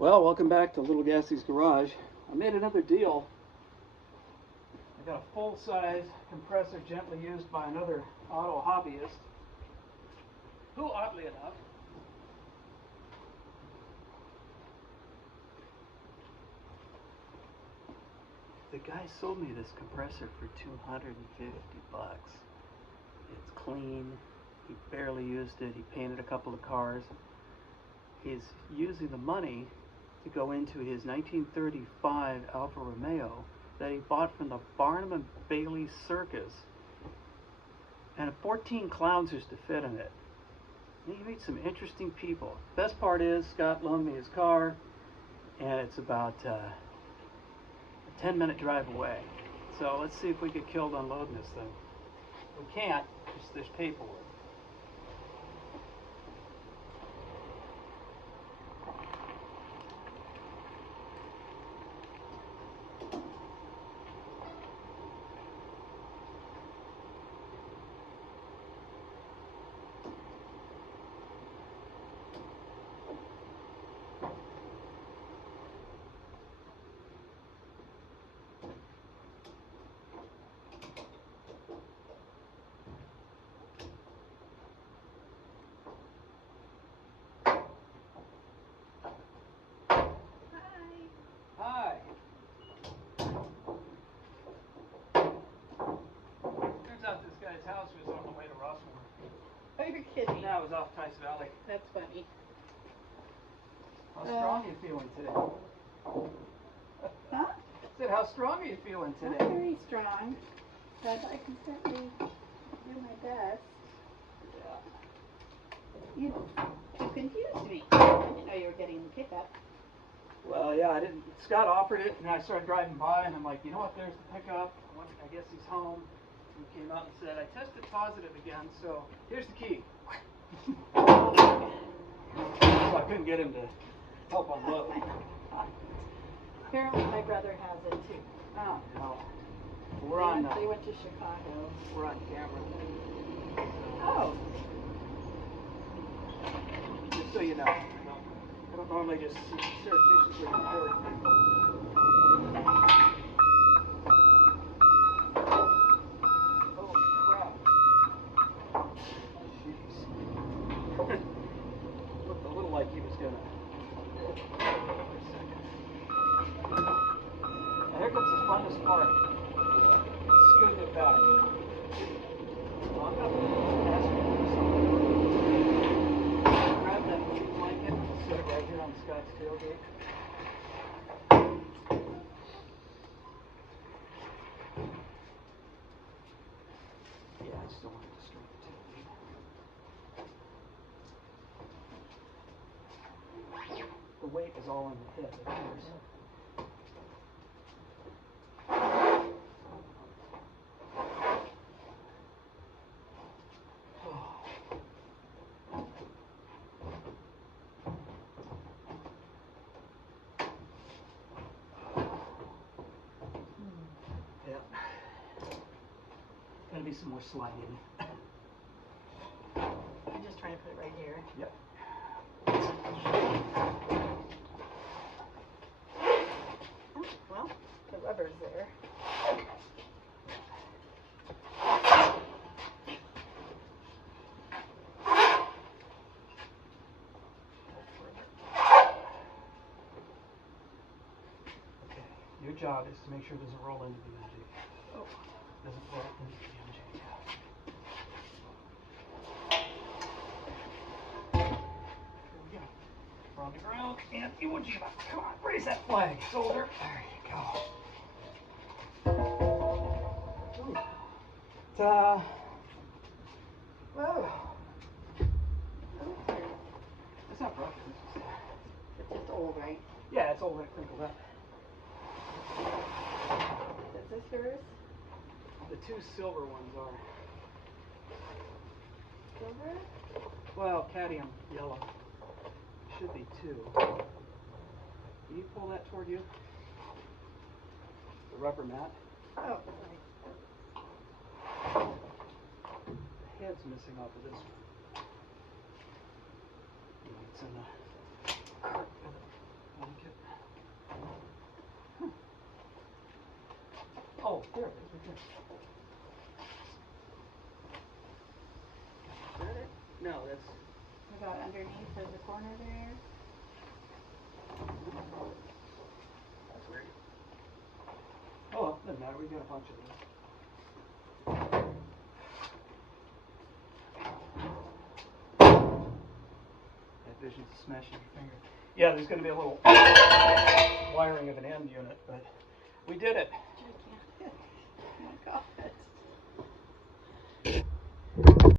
Well, welcome back to Li'l Gassy's garage. I made another deal. I got a full-size compressor gently used by another auto hobbyist, who, oddly enough, the guy sold me this compressor for $250. It's clean. He barely used it. He painted a couple of cars. He's using the money to go into his 1935 Alfa Romeo that he bought from the Barnum and Bailey Circus, and 14 clowns used to fit in it. And you meet some interesting people. Best part is Scott loaned me his car, and it's about a 10-minute drive away. So let's see if we get killed unloading this thing. We can't, because there's paperwork. Hi. Turns out this guy's house was on the way to Rossmore. Oh, you're kidding. No, it was off Tice Valley. That's funny. How strong are you feeling today? Huh? I said, how strong are you feeling Not today? very strong, but I can certainly do my best. Yeah. You confused me. I didn't know you were getting the pickup. Well, yeah, I didn't. Scott offered it, and I started driving by, and I'm like, you know what? There's the pickup. I guess he's home. He came out and said, I tested positive again, so here's the key. So I couldn't get him to help unload. Apparently my brother has it too. Oh, no. We're on. They went to Chicago. We're on camera. Oh. Just so you know, I don't normally just surreptitiously record people. Oh crap! Jeez. Looked a little like he was gonna. Wait a second. Now here comes the funnest part. Scoot it back. So I'm gonna ask you to do something. Grab that movie blanket and set it right here on Scott's tailgate. Yeah, I just don't want to disturb the tailgate. The weight is all in the head, of course. Yeah. Gotta be some more sliding. I'm just trying to put it right here. Yep. Oh, well, the rubber's there. Okay. Your job is to make sure it doesn't roll into the MG. Oh. Doesn't roll into the MG. Here we go. We're on the ground, and Iwo Jima. Come on, raise that flag, soldier. There you go. Ta. Oh. It's not broken. It's just old, right? Yeah, it's old and crinkled up. Is this yours? The two silver ones are. Silver? Well, cadmium yellow. Should be two. Can you pull that toward you? The rubber mat. Oh, right. The head's missing off of this one. It's in the cart with it. Oh, there it is, right there. Is that it? No, that's... We got underneath of the corner there. That's weird. Oh, well, doesn't matter. We got a bunch of these. That vision's smashing your finger. Yeah, there's going to be a little wiring of an end unit, but we did it.